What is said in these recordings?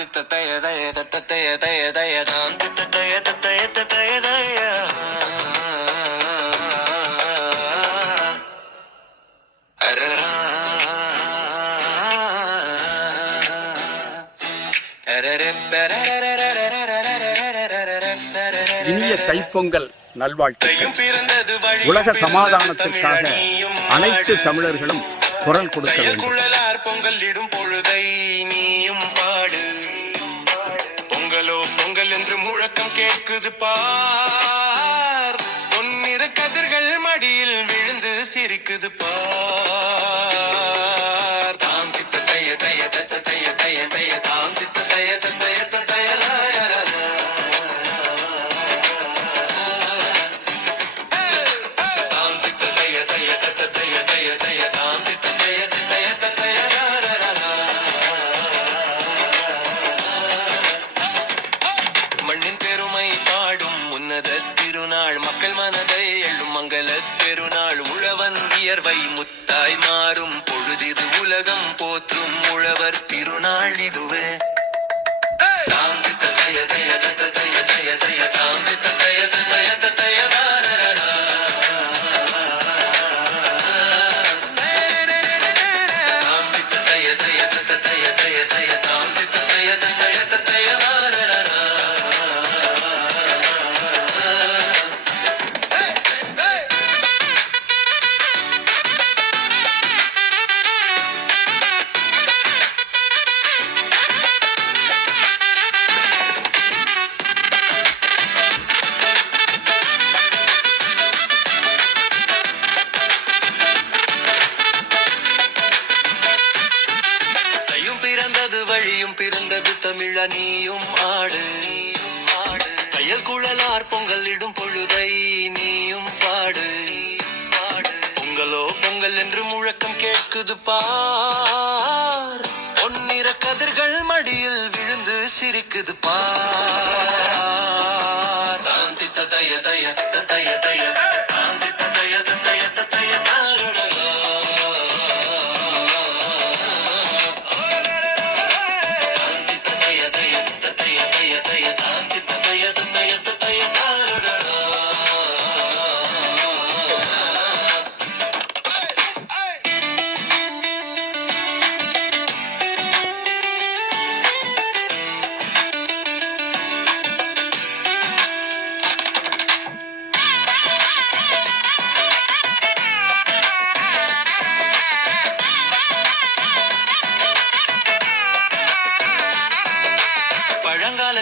தாம் தய தத்த தய தய தய தாம் தித்த தய இனிய தைப்பொங்கல் நல்வாழ்த்துக்கள். உலக சமாதானத்திற்காக அனைத்து தமிழர்களும் குரல் கொடுக்க வேண்டும். முழக்கம் கேட்குது பார். பொன்னிற கதிர்கள் மடியில் விழுந்து சிரிக்குது பார். தாம் தித்த தைய தத்த வியர்வை முத்தாய் மாறும் பொழுதிது உலகம் போற்றும் உழவர் திருநாள் இதுவே. வழியும் பிறந்தது தமிழ நீயும் ஆடு. ஆடு தையல் குழலார் பொங்கல் இடும் பொழுதை நீயும் பாடு. பாடு பொங்கலோ பொங்கல் என்று முழக்கம் கேட்குது பார். பொன்னிற கதிர்கள் மடியில் விழுந்து சிரிக்குது பார். தித்த தய தய தய தய.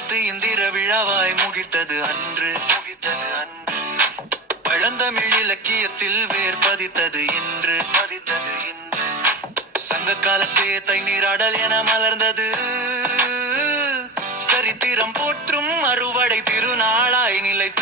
பழங்காலத்து இந்திர விழாவாய் முகித்தது அன்று. முகித்தது அன்று. பழந்தமிழ் இலக்கியத்தில் வேர் பதித்தது இன்று. பதித்தது இன்று. சங்க காலத்தே தை நீராடல் என மலர்ந்தது. சரித்திரம் போற்றும் அறுவடை திருநாளாய் நிலைத்து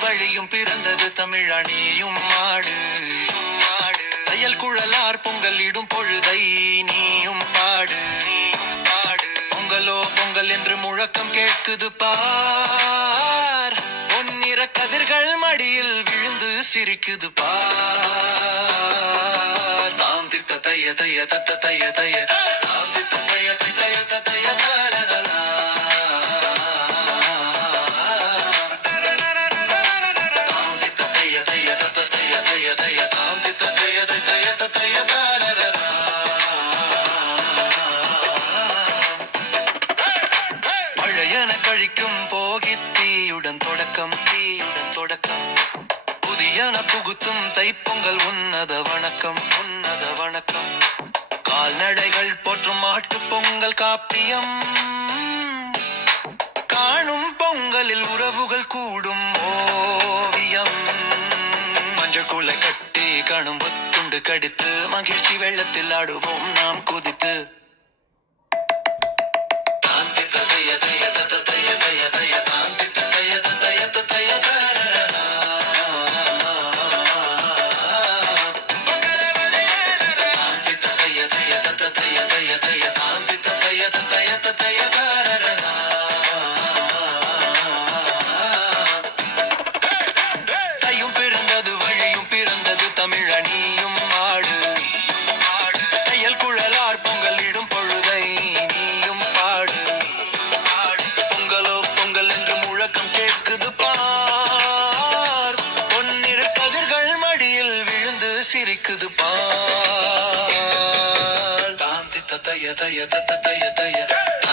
வழியும் பிறந்தது தமிழணியும் மாடு. தையல் குழலார் பொங்கல் இடும் பொழுதை நீயும் பாடு. பாடு பொங்கலோ பொங்கல் என்று முழக்கம் கேட்குது பார். பொன்னிற கதிர்கள் மடியில் விழுந்து சிரிக்குது பார். தாம் தித்த தைய தைய தத்த தைய தைய. பழையன கழிக்கும் போகித்தீயுடன் தீயுடன் தொடக்கம் தீயுடன் தொடக்கம். புதியன புகுத்தும் தைப்பொங்கல் உன்னத வணக்கம் உன்னத வணக்கம். கால்நடைகள் போற்றும் மாட்டு பொங்கல் காப்பியம். காணும் பொங்கலில் உறவுகள் கூடும் ஓவியம். மஞ்சள் குலை கட்டி கணும் ஒத்துண்டு கடித்து மகிழ்ச்சி வெள்ளத்தில் ஆடுவோம் நாம் குதித்து. விழுந்து பாந்தி பார் தய தய தய தய தய தய